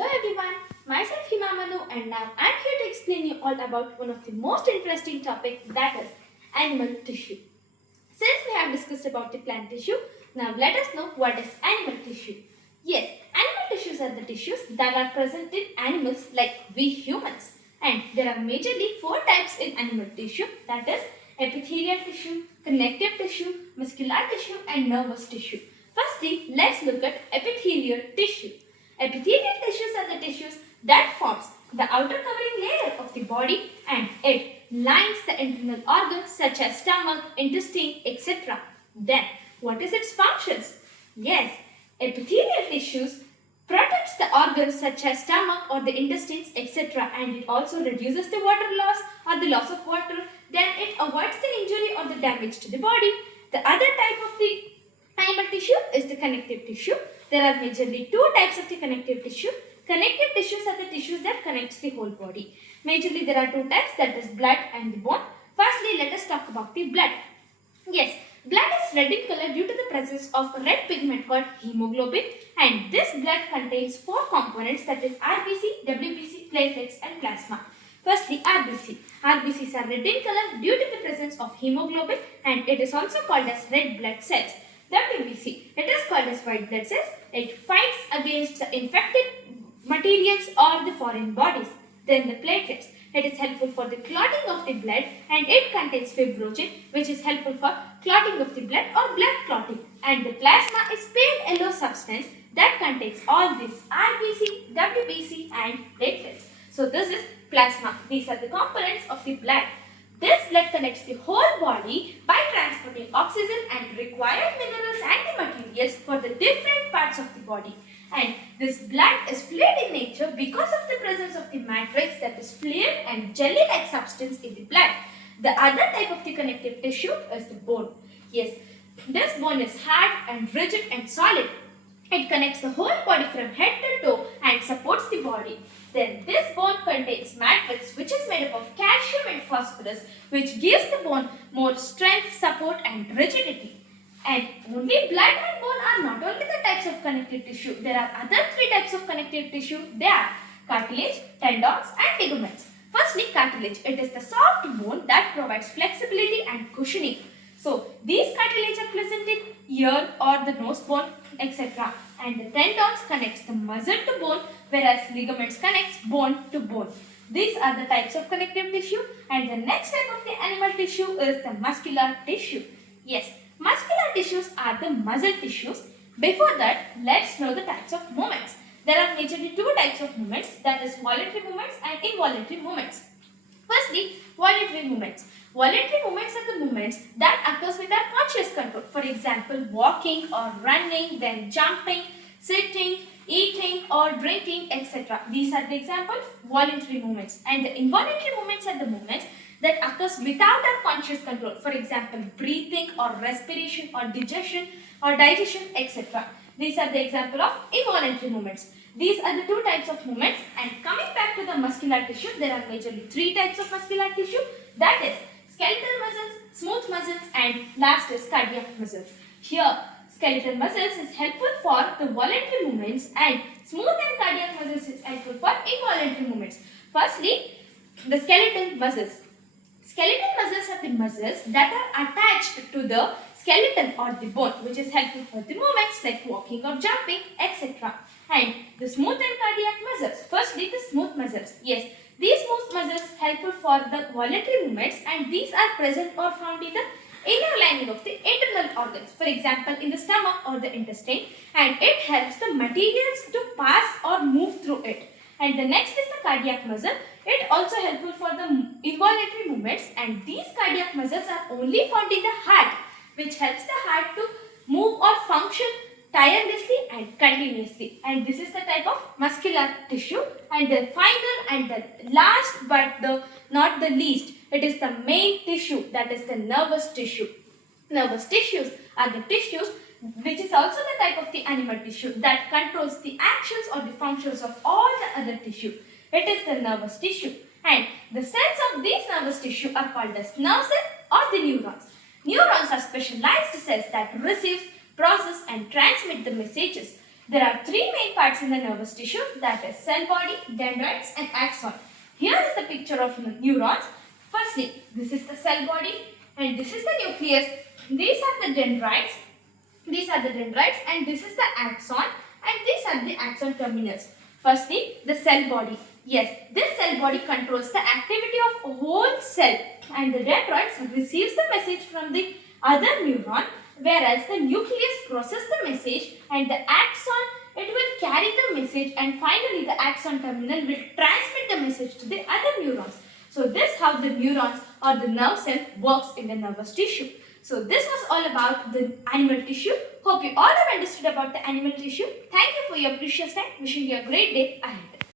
Hello everyone, myself Hima Manu and now I am here to explain you all about one of the most interesting topic, that is animal tissue. Since we have discussed about the plant tissue, now let us know what is animal tissue. Yes, animal tissues are the tissues that are present in animals like we humans. And there are majorly four types in animal tissue, that is epithelial tissue, connective tissue, muscular tissue and nervous tissue. Firstly, let's look at epithelial tissue. Epithelial tissues are the tissues that forms the outer covering layer of the body and it lines the internal organs such as stomach, intestine, etc. Then, what is its functions? Yes, epithelial tissues protects the organs such as stomach or the intestines, etc. and it also reduces the water loss or the loss of water. Then it avoids the injury or the damage to the body. The other type of the animal tissue is the connective tissue. There are majorly two types of the connective tissue. Connective tissues are the tissues that connects the whole body. Majorly there are two types, that is blood and the bone. Firstly, let us talk about the blood. Yes, blood is red in color due to the presence of a red pigment called hemoglobin, and this blood contains four components, that is RBC, WBC, platelets and plasma. Firstly, RBC. RBCs are red in color due to the presence of hemoglobin and it is also called as red blood cells. WBC. It is called as white blood cells. It fights against the infected materials or the foreign bodies. Then the platelets. It is helpful for the clotting of the blood and it contains fibrogen which is helpful for clotting of the blood or blood clotting. And the plasma is pale yellow substance that contains all these RBC, WBC and platelets. So this is plasma. These are the components of the blood. This blood connects the whole body by transporting oxygen and required minerals and the materials for the different parts of the body. And this blood is fluid in nature because of the presence of the matrix, that is fluid and jelly-like substance in the blood. The other type of the connective tissue is the bone. Yes, this bone is hard and rigid and solid. It connects the whole body from head to toe and supports the body. Then this bone contains matrix which is made up of calcium and phosphorus which gives the bone more strength, support and rigidity. And only blood and bone are not only the types of connective tissue. There are other three types of connective tissue. They are cartilage, tendons and ligaments. Firstly, cartilage. It is the soft bone that provides flexibility and cushioning. So, these cartilage are present in ear or the nose bone, etc. And the tendons connects the muscle to bone, whereas ligaments connects bone to bone. These are the types of connective tissue. And the next type of the animal tissue is the muscular tissue. Yes, muscular tissues are the muscle tissues. Before that, let's know the types of movements. There are majorly two types of movements, that is voluntary movements and involuntary movements. Firstly, voluntary movements. Voluntary movements are the movements that occurs with our conscious control. For example, walking or running, then jumping, sitting, eating or drinking, etc. These are the examples voluntary movements. And the involuntary movements are the movements that occurs without our conscious control. For example, breathing or respiration or digestion, etc. These are the example of involuntary movements. These are the two types of movements. And coming back to the muscular tissue, there are majorly three types of muscular tissue. That is skeletal muscles, smooth muscles and last is cardiac muscles. Here, skeletal muscles is helpful for the voluntary movements and smooth and cardiac muscles is helpful for involuntary movements. Firstly, the skeletal muscles. Skeletal muscles are the muscles that are attached to the skeleton or the bone which is helpful for the movements like walking or jumping, etc. And the smooth and cardiac muscles. Firstly, the smooth muscles. Yes, these smooth muscles helpful for the voluntary movements and these are present or found in the inner lining of the internal organs. For example, in the stomach or the intestine, and it helps the materials to pass or move through it. And the next is the cardiac muscle. It also helpful for the involuntary movements and these cardiac muscles are only found in the heart which helps the heart to move or function tirelessly and continuously. And this is the type of muscular tissue. And the final and the last but not the least, it is the main tissue, that is the nervous tissue. Nervous tissues are the tissues which is also the type of the animal tissue that controls the actions or the functions of all the other tissue. It is the nervous tissue. And the cells of these nervous tissue are called as nerve cells or the neurons. Neurons are specialized cells that receive, process and transmit the messages. There are three main parts in the nervous tissue, that is cell body, dendrites and axon. Here is the picture of neurons. Firstly, this is the cell body and this is the nucleus. These are the dendrites. And this is the axon and these are the axon terminals. Firstly, the cell body. Yes, this cell body controls the activity of a whole cell and the dendrites receives the message from the other neuron, whereas the nucleus processes the message and the axon, it will carry the message and finally the axon terminal will transmit the message to the other neurons. So this is how the neurons or the nerve cell works in the nervous tissue. So this was all about the animal tissue. Hope you all have understood about the animal tissue. Thank you for your precious time. Wishing you a great day ahead.